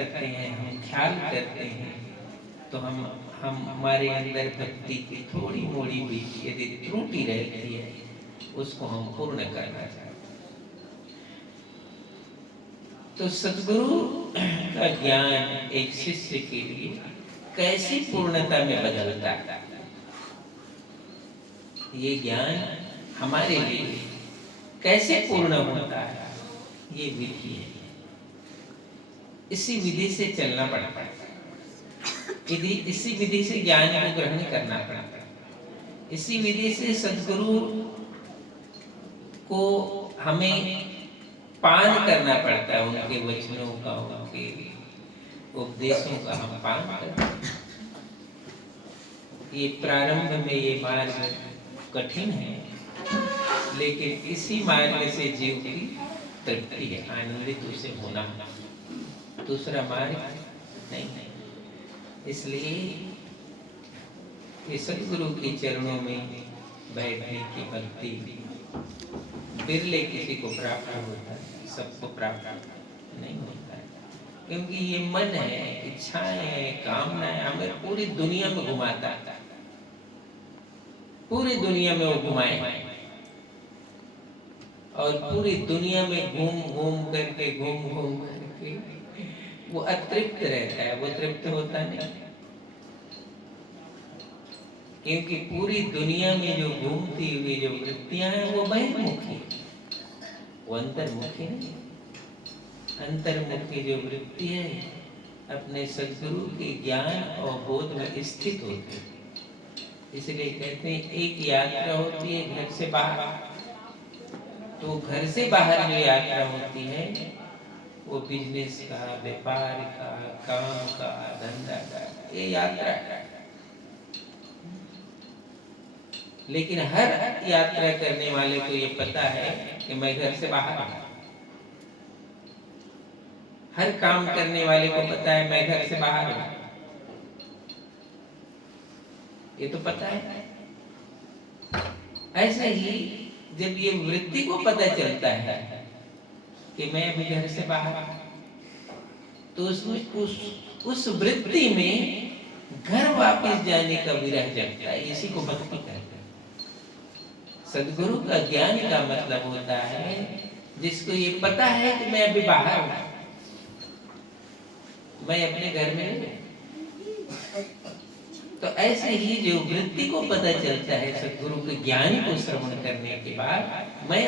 करते हैं, हम ख्याल करते हैं, तो हम हमारे अंदर भक्ति की थोड़ी मोड़ी भी यदि त्रुटि रहती है, उसको हम पूर्ण करना चाहते हैं। तो सद्गुरु का ज्ञान एक शिष्य के लिए कैसी पूर्णता में बदलता है, ये ज्ञान हमारे लिए कैसे पूर्ण होता है, ये विधि है। इसी विधि से चलना पड़ता है, इसी विधि से ज्ञान को ग्रहण करना पड़ता है, इसी विधि से सद्गुरु को हमें पान करना पड़ता है, उनके वचनों का, उनके उपदेशों का हम पान करते हैं। ये प्रारंभ में ये मार्ग कठिन है, लेकिन इसी मार्ग से जीव की तृप्ति है, आनंदित उसे होना, दूसरा मार्ग नहीं है। इसलिए ये सद्गुरु के चरणों में बैठने की भक्ति बिरले किसी को प्राप्त होता है, सबको प्राप्त नहीं होता है, क्योंकि ये मन है, इच्छाएं हैं, कामनाएं हमें पूरी दुनिया में घुमाता है, पूरी दुनिया में वो घुमाए, और पूरी दुनिया में घूम घूम करके वो अतृप्त रहता है, वो तृप्त होता नहीं, क्योंकि पूरी दुनिया में जो घूमती हुई जो वृत्तियां हैं वो बहिर्मुखी है, वो अंतर्मुखी नहीं। अंतर्मुखी जो वृत्ति है अपने सद्गुरु के ज्ञान और बोध में स्थित होती है। इसलिए कहते हैं एक यात्रा होती है घर से बाहर, तो घर से बाहर जो यात्रा होती है वो बिजनेस का, व्यापार का, काम का, धंधा का, ये यात्रा है। लेकिन हर यात्रा करने वाले को ये पता है कि मैं घर से बाहर हूं। हर काम करने वाले को पता है मैं घर से बाहर हूं, ये तो पता है। ऐसा ही जब ये वृत्ति को पता चलता है कि मैं अभी घर से बाहर, तो उसमें उस वृत्ति में घर वापस जाने का विरह जगता है, इसी को भक्ति कहते हैं। सद्गुरु का ज्ञान का मतलब होता है जिसको ये पता है कि मैं अभी बाहर हूं, मैं अपने घर में नहीं। तो ऐसे ही जो वृत्ति को पता चलता है सद्गुरु के ज्ञान को श्रवण करने के बाद, मैं